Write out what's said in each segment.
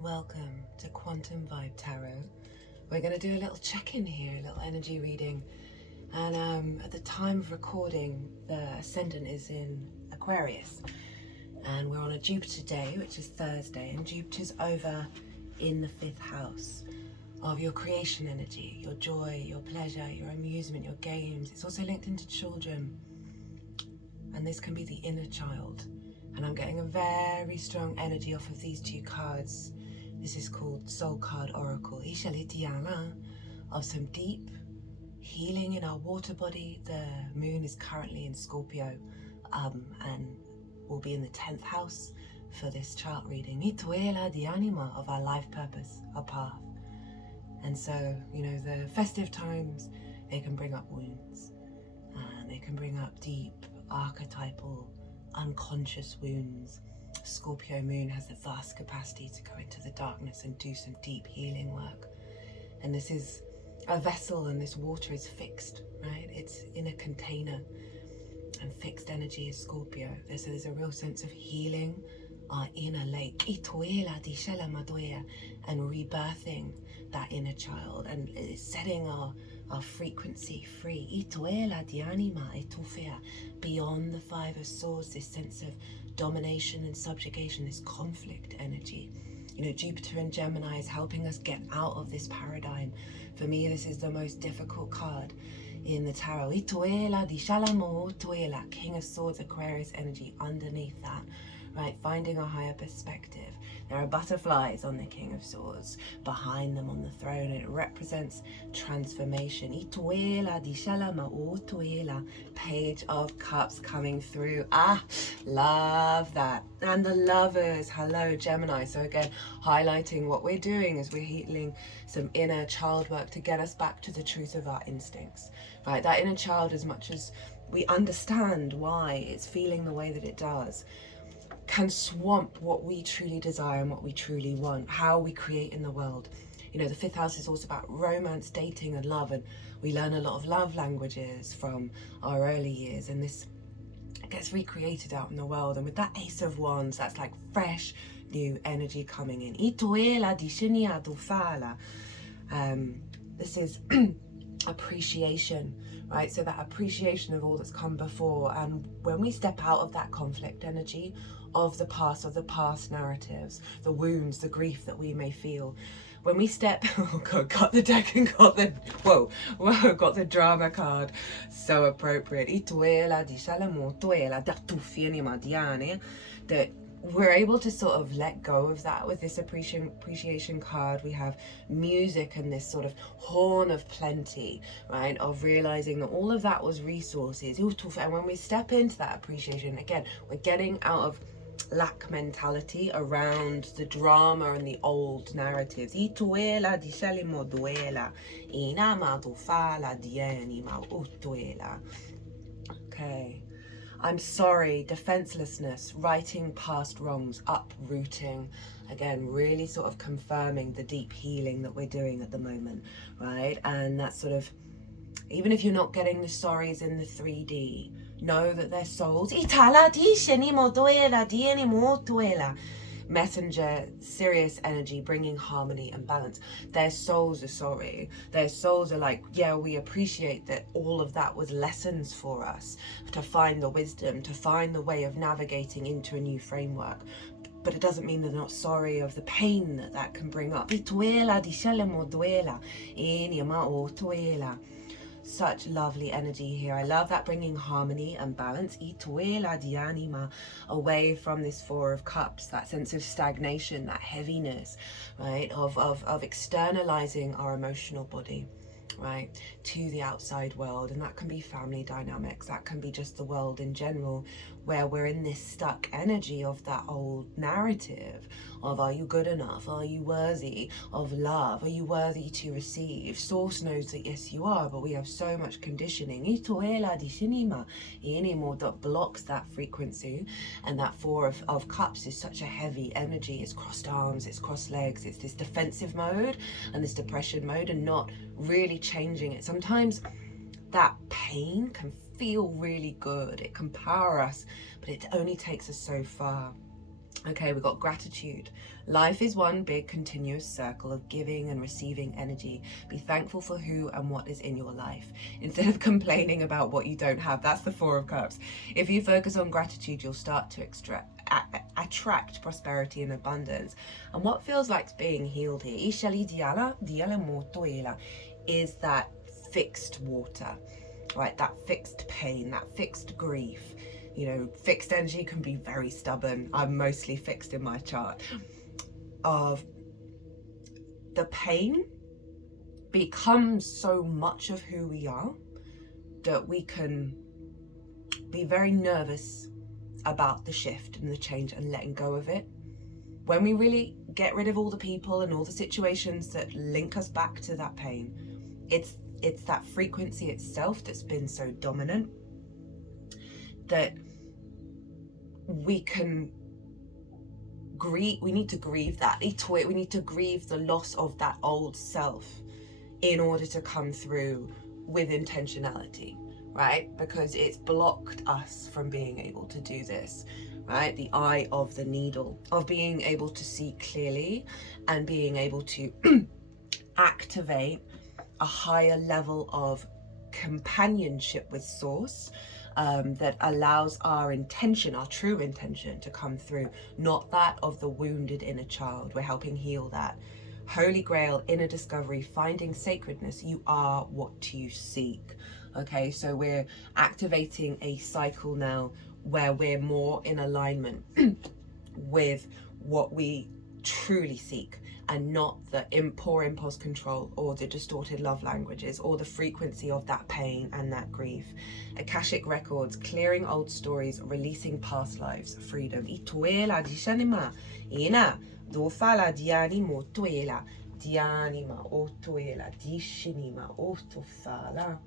Welcome to Quantum Vibe Tarot. We're going to do a little check-in here, a little energy reading. And at the time of recording, the ascendant is in Aquarius. And we're on a Jupiter day, which is Thursday. And Jupiter's over in the 5th house of your creation energy, your joy, your pleasure, your amusement, your games. It's also linked into children. And this can be the inner child. And I'm getting a very strong energy off of these two cards. This is called Soul Card Oracle. Of some deep healing in our water body. The moon is currently in Scorpio and will be in the 10th house for this chart reading. Mituela di anima, of our life purpose, our path. And so, you know, the festive times, they can bring up wounds. And they can bring up deep, archetypal, unconscious wounds. Scorpio moon has the vast capacity to go into the darkness and do some deep healing work. And this is a vessel, and this water is fixed, right? It's in a container, and fixed energy is Scorpio. So there's a real sense of healing our inner lake, and rebirthing that inner child, and setting our frequency free, beyond the 5 of Swords, this sense of domination and subjugation, this conflict energy. You know, Jupiter in Gemini is helping us get out of this paradigm. For me, this is the most difficult card in the tarot. King of Swords, Aquarius energy underneath that, right? Finding a higher perspective. There are butterflies on the King of Swords behind them on the throne, and it represents transformation. Page of Cups coming through. Love that. And the Lovers, hello Gemini. So again, highlighting what we're doing is we're healing some inner child work to get us back to the truth of our instincts, right? That inner child, as much as we understand why it's feeling the way that it does, can swamp what we truly desire and what we truly want, how we create in the world. You know, the 5th house is also about romance, dating and love, and we learn a lot of love languages from our early years, and this gets recreated out in the world. And with that Ace of Wands, that's like fresh new energy coming in. This is appreciation, right? So that appreciation of all that's come before, and when we step out of that conflict energy of the past narratives, the wounds, the grief that we may feel, when we step, oh God, got the deck and got the, got the drama card, so appropriate. That we're able to sort of let go of that with this appreciation card. We have music and this sort of horn of plenty, right? Of realizing that all of that was resources. And when we step into that appreciation, again, we're getting out of lack mentality around the drama and the old narratives. Okay. I'm sorry, defenselessness, righting past wrongs, uprooting. Again, really sort of confirming the deep healing that we're doing at the moment, right? And that's sort of, even if you're not getting the sorries in the 3D, know that their souls, messenger, Sirius energy, bringing harmony and balance. Their souls are sorry. Their souls are like, yeah, we appreciate that all of that was lessons for us to find the wisdom, to find the way of navigating into a new framework. But it doesn't mean they're not sorry of the pain that that can bring up. Such lovely energy here. I love that, bringing harmony and balance away from this 4 of Cups, that sense of stagnation, that heaviness, right, of externalizing our emotional body, right, to the outside world. And that can be family dynamics, that can be just the world in general, where we're in this stuck energy of that old narrative of, are you good enough? Are you worthy of love? Are you worthy to receive? Source knows that yes you are, but we have so much conditioning that blocks that frequency. And that 4 of Cups is such a heavy energy. It's crossed arms, it's crossed legs, it's this defensive mode and this depression mode, and not really changing it. Sometimes that pain can feel really good, it can power us, but it only takes us so far. Okay, we've got gratitude. Life is one big continuous circle of giving and receiving energy. Be thankful for who and what is in your life, instead of complaining about what you don't have. That's the Four of Cups. If you focus on gratitude, you'll start to attract prosperity and abundance. And what feels like being healed here is that fixed water, right? That fixed pain, that fixed grief. You know, fixed energy can be very stubborn. I'm mostly fixed in my chart. Of the pain becomes so much of who we are that we can be very nervous about the shift and the change and letting go of it. When we really get rid of all the people and all the situations that link us back to that pain, it's that frequency itself that's been so dominant that we can grieve. We need to grieve that. We need to grieve the loss of that old self in order to come through with intentionality, right? Because it's blocked us from being able to do this, right? The eye of the needle, of being able to see clearly and being able to activate a higher level of companionship with Source, that allows our intention, our true intention, to come through, not that of the wounded inner child. We're helping heal that. Holy Grail, inner discovery, finding sacredness. You are what you seek. Okay, so we're activating a cycle now where we're more in alignment with what we truly seek, and not the poor impulse control or the distorted love languages or the frequency of that pain and that grief. Akashic records, clearing old stories, releasing past lives, freedom. Ituela dishanima ina dofala dianimo tuela dianima otuela dishinima otofala.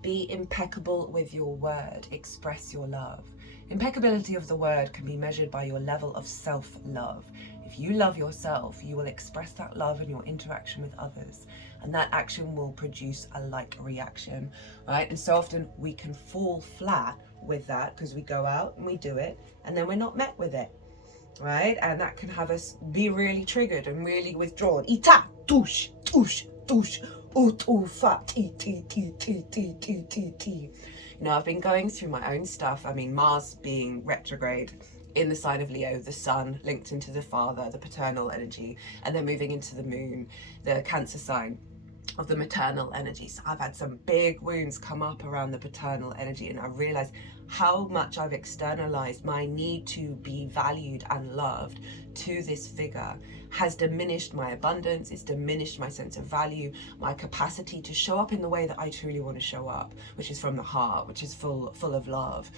Be impeccable with your word. Express your love. Impeccability of the word can be measured by your level of self-love. If you love yourself, you will express that love in your interaction with others, and that action will produce a like reaction, right? And so often we can fall flat with that because we go out and we do it and then we're not met with it, right? And that can have us be really triggered and really withdrawn. Ita, tush, tush, tush, utufa, ti, ti, ti, ti, ti, ti, ti, ti. You know, I've been going through my own stuff. I mean, Mars being retrograde in the sign of Leo, the sun linked into the father, the paternal energy, and then moving into the moon, the Cancer sign of the maternal energy. So I've had some big wounds come up around the paternal energy, and I realized how much I've externalized my need to be valued and loved to this figure has diminished my abundance. It's diminished my sense of value, my capacity to show up in the way that I truly want to show up, which is from the heart, which is full of love.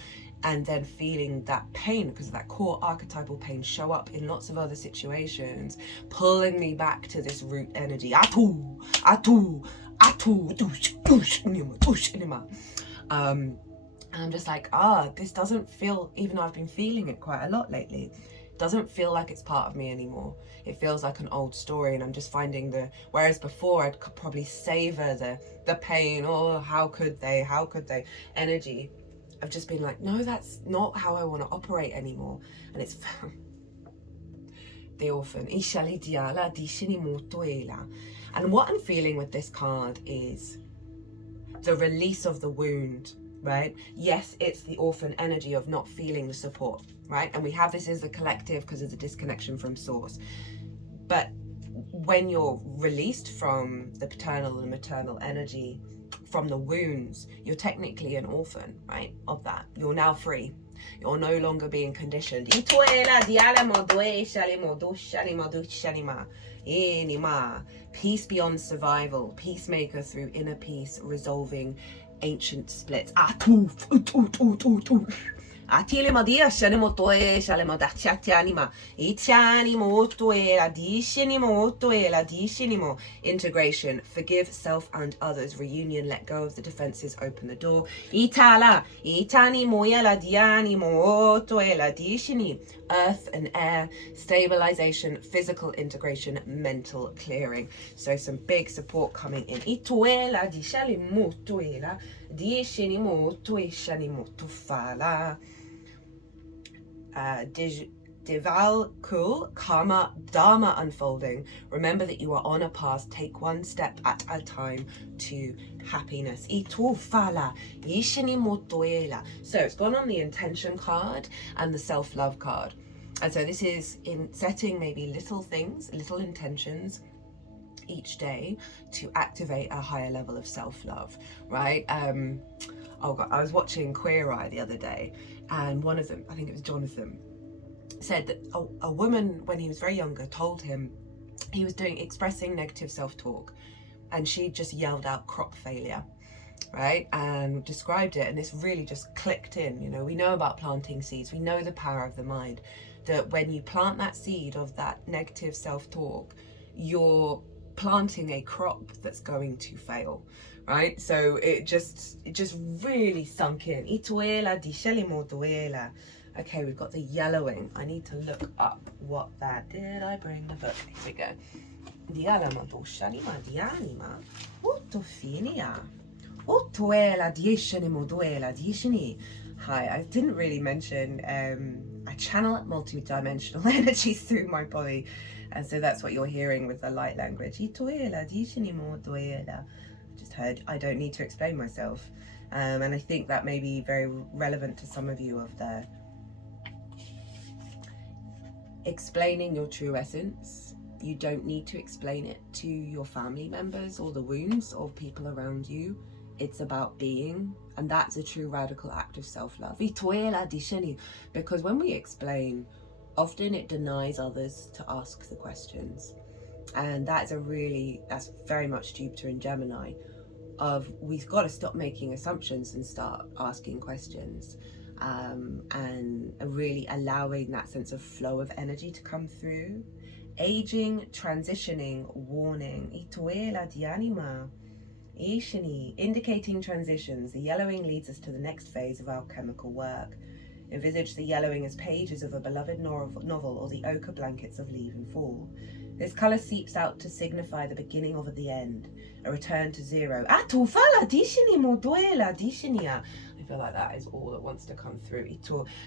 And then feeling that pain, because of that core archetypal pain, show up in lots of other situations, pulling me back to this root energy. Atu, atu, atu, tush, tush, nima, tush, nima. And I'm just like, this doesn't feel, even though I've been feeling it quite a lot lately, doesn't feel like it's part of me anymore. It feels like an old story, and I'm just finding whereas before I'd probably savor the pain, how could they energy. I've just been like, no, that's not how I want to operate anymore. And it's the orphan. And what I'm feeling with this card is the release of the wound, right? Yes, it's the orphan energy of not feeling the support, right? And we have this as a collective because of the disconnection from source. But when you're released from the paternal and maternal energy, from the wounds, you're technically an orphan, right? Of that. You're now free. You're no longer being conditioned. Peace beyond survival. Peacemaker through inner peace, resolving ancient splits. Integration, forgive self and others, reunion, let go of the defenses, open the door. Earth and air, stabilization, physical integration, mental clearing. So some big support coming in. Dival Kul, Karma, Dharma unfolding. Remember that you are on a path. Take one step at a time to happiness. Ito fala, yishini motoela. So it's gone on the intention card and the self-love card. And so this is in setting maybe little things, little intentions each day to activate a higher level of self-love, right? Oh God, I was watching Queer Eye the other day, and one of them, I think it was Jonathan, said that a woman, when he was very younger, told him he was expressing negative self-talk, and she just yelled out crop failure, right? And described it, and this really just clicked in. You know, we know about planting seeds, we know the power of the mind, that when you plant that seed of that negative self-talk, you're planting a crop that's going to fail, right? So it just really sunk in. Okay, we've got the yellowing. I need to look up what that. Did I bring the book? Here we go. Hi, I didn't really mention I channel multi-dimensional energies through my body, and so that's what you're hearing with the light language. Just heard I don't need to explain myself, and I think that may be very relevant to some of you of the explaining your true essence. You don't need to explain it to your family members or the wounds of people around you. It's about being, and that's a true radical act of self-love. Because when we explain, often it denies others to ask the questions, and that's very much Jupiter in Gemini. We've got to stop making assumptions and start asking questions, and really allowing that sense of flow of energy to come through. Aging, transitioning, warning. Indicating transitions. The yellowing leads us to the next phase of alchemical work. Envisage the yellowing as pages of a beloved novel or the ochre blankets of leave and fall. This colour seeps out to signify the beginning of the end, a return to zero. I feel like that is all that wants to come through.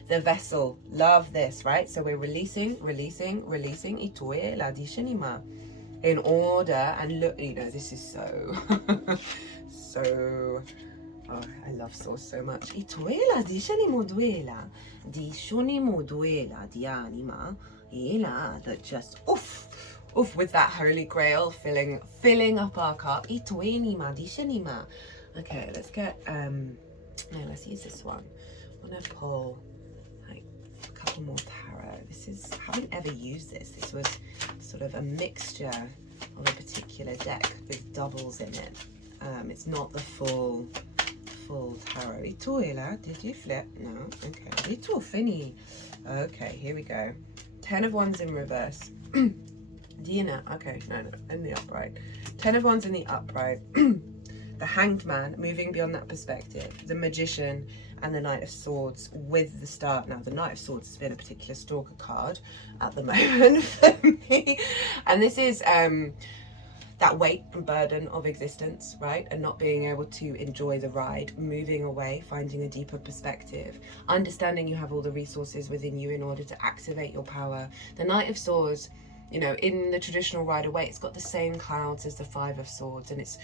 The vessel, love this, right? So we're releasing, in order, and look, you know, this is so, oh, I love Source so much. That just, oof, with that holy grail filling up our cup. Okay, let's get, no, let's use this one. I'm gonna pull like a couple more tarot. I haven't ever used this. This was sort of a mixture of a particular deck with doubles in it. It's not the full tarot. Did you flip? No. Okay. Okay, here we go. 10 of Wands in reverse. Dinah. Okay, no, in the upright. 10 of Wands in the upright. The Hanged Man, moving beyond that perspective. The Magician and the Knight of Swords with the Star. Now, the Knight of Swords has been a particular stalker card at the moment for me. And this is that weight and burden of existence, right? And not being able to enjoy the ride, moving away, finding a deeper perspective, understanding you have all the resources within you in order to activate your power. The Knight of Swords, you know, in the traditional Rider-Waite, it's got the same clouds as the Five of Swords, and it's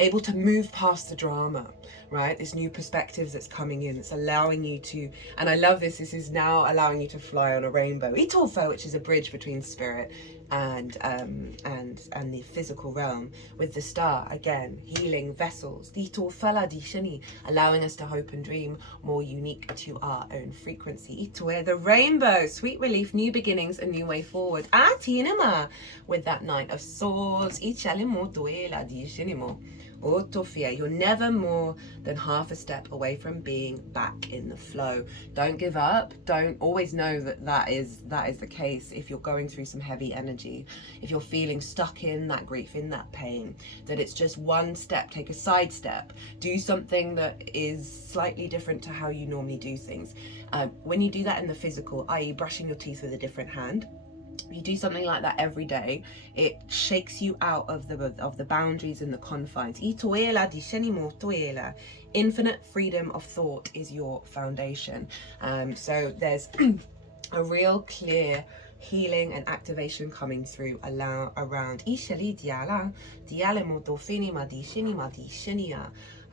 able to move past the drama, right? This new perspective that's coming in, that's allowing you to, and I love this is now allowing you to fly on a rainbow. Itolfo, which is a bridge between spirit and the physical realm, with the star, again, healing vessels. Itolfala di shani, allowing us to hope and dream more unique to our own frequency. Itoe, the rainbow, sweet relief, new beginnings, a new way forward. Tinema, with that Knight of Swords. Ichalimo duela di shinimo. Autofia, you're never more than half a step away from being back in the flow. Don't give up. Don't always know that is the case. If you're going through some heavy energy, if you're feeling stuck in that grief, in that pain, that it's just one step, take a side step, do something that is slightly different to how you normally do things. When you do that in the physical, i.e. brushing your teeth with a different hand, you do something like that every day, it shakes you out of the boundaries and the confines. Infinite freedom of thought is your foundation. So there's a real clear healing and activation coming through around.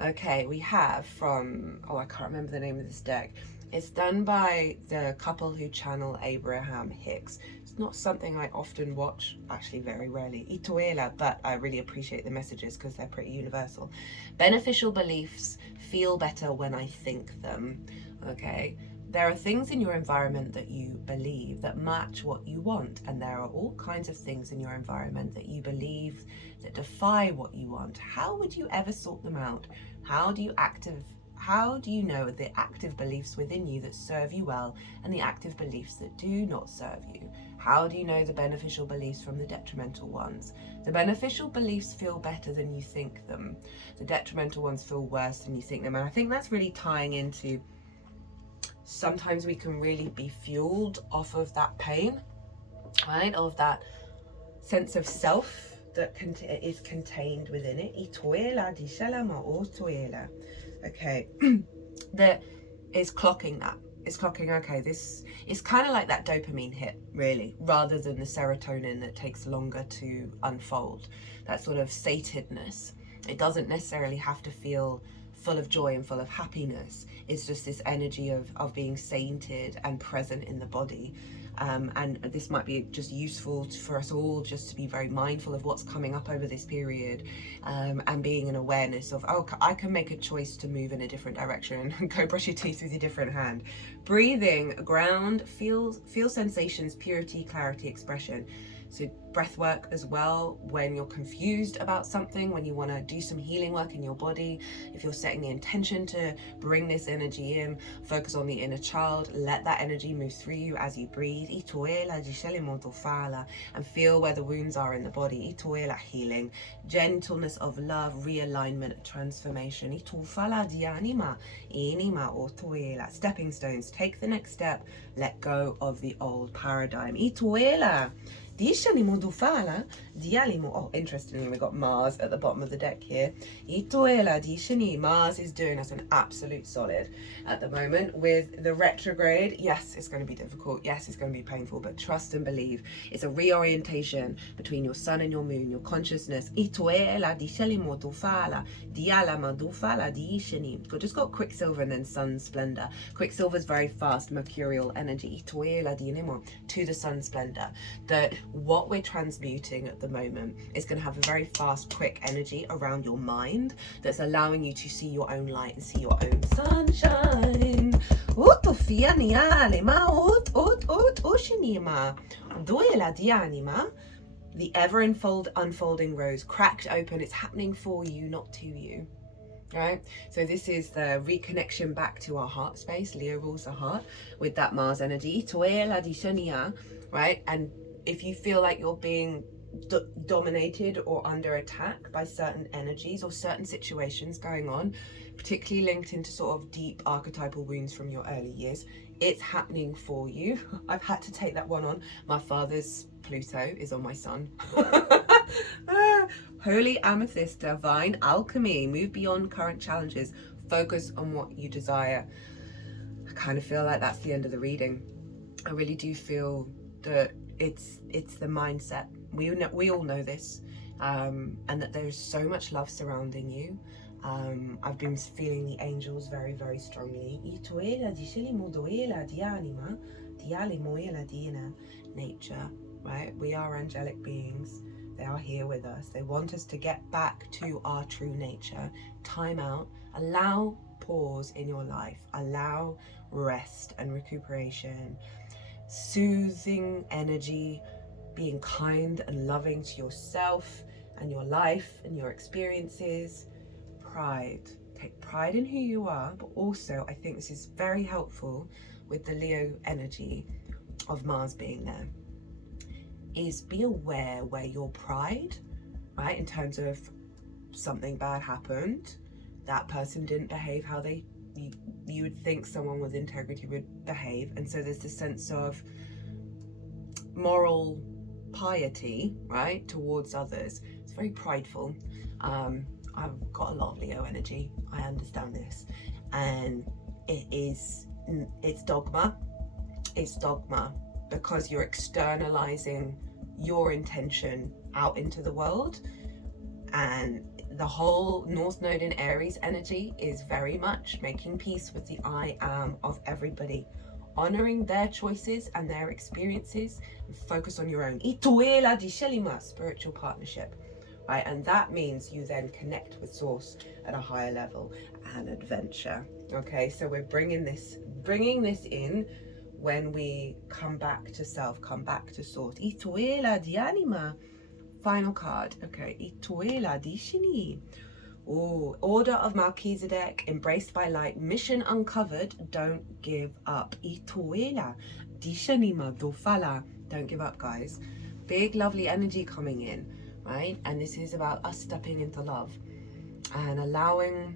Okay, we have from, oh, I can't remember the name of this deck. It's done by the couple who channel Abraham Hicks. It's not something I often watch, actually very rarely, Itoela, but I really appreciate the messages because they're pretty universal. Beneficial beliefs feel better when I think them, okay? There are things in your environment that you believe that match what you want, and there are all kinds of things in your environment that you believe that defy what you want. How would you ever sort them out? How do you know the active beliefs within you that serve you well and the active beliefs that do not serve you? How do you know the beneficial beliefs from the detrimental ones? The beneficial beliefs feel better than you think them. The detrimental ones feel worse than you think them. And I think that's really tying into, sometimes we can really be fueled off of that pain, right? Of that sense of self that is contained within it. Okay, that is clocking that. It's clocking, okay, this is kind of like that dopamine hit, really, rather than the serotonin that takes longer to unfold. That sort of satedness. It doesn't necessarily have to feel full of joy and full of happiness. It's just this energy of being sated and present in the body. And this might be just useful for us all, just to be very mindful of what's coming up over this period, and being an awareness of, oh, I can make a choice to move in a different direction. Go brush your teeth with a different hand. Breathing, ground, feel sensations, purity, clarity, expression. So breath work as well, when you're confused about something, when you want to do some healing work in your body, if you're setting the intention to bring this energy in, focus on the inner child, let that energy move through you as you breathe, and feel where the wounds are in the body, healing, gentleness of love, realignment, transformation, stepping stones, take the next step, let go of the old paradigm. Oh, interestingly, we got Mars at the bottom of the deck here. Mars is doing us an absolute solid at the moment with the retrograde. Yes, it's going to be difficult. Yes, it's going to be painful, but trust and believe. It's a reorientation between your sun and your moon, your consciousness. Just got Quicksilver and then Sun Splendor. Quicksilver is very fast, mercurial energy to the Sun Splendor. That what we're transmuting at the moment is going to have a very fast, quick energy around your mind that's allowing you to see your own light and see your own sunshine. The ever unfolding rose, cracked open. It's happening for you, not to you. Right, so this is the reconnection back to our heart space. Leo rules the heart with that Mars energy, right? And if you feel like you're being dominated or under attack by certain energies or certain situations going on, particularly linked into sort of deep archetypal wounds from your early years, it's happening for you. I've had to take that one on. My father's Pluto is on my sun. Holy amethyst, divine alchemy, move beyond current challenges, focus on what you desire. I kind of feel like that's the end of the reading. I really do feel that it's the mindset. We all know this, and that there's so much love surrounding you. I've been feeling the angels very, very strongly. Nature, right? We are angelic beings. They are here with us. They want us to get back to our true nature. Time out. Allow pause in your life. Allow rest and recuperation. Soothing energy. Being kind and loving to yourself and your life and your experiences. Pride. Take pride in who you are, but also I think this is very helpful with the Leo energy of Mars being there, is be aware where your pride, right, in terms of something bad happened, that person didn't behave how you would think someone with integrity would behave, and so there's this sense of moral piety, right, towards others. It's very prideful. I've got a lot of Leo energy, I understand this, and it's dogma, it's dogma, because you're externalizing your intention out into the world. And the whole North Node in Aries energy is very much making peace with the I am of everybody, honoring their choices and their experiences, and focus on your own Ituela di Shelima spiritual partnership, right? And that means you then connect with source at a higher level and adventure. Okay, so we're bringing this in when we come back to self, come back to source. Ituela di anima. Final card. Okay, Ituela di Shini. Oh, Order of Melchizedek, embraced by light, mission uncovered, don't give up. Ituela di Shanima dofala. Don't give up, guys. Big, lovely energy coming in, right? And this is about us stepping into love and allowing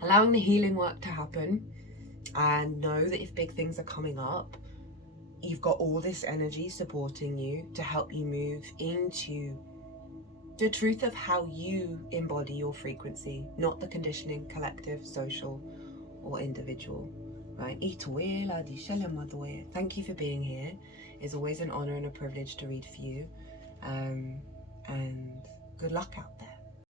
the healing work to happen. And know that if big things are coming up, you've got all this energy supporting you to help you move into the truth of how you embody your frequency, not the conditioning, collective, social, or individual, right? Thank you for being here. It's always an honor and a privilege to read for you. And good luck out there.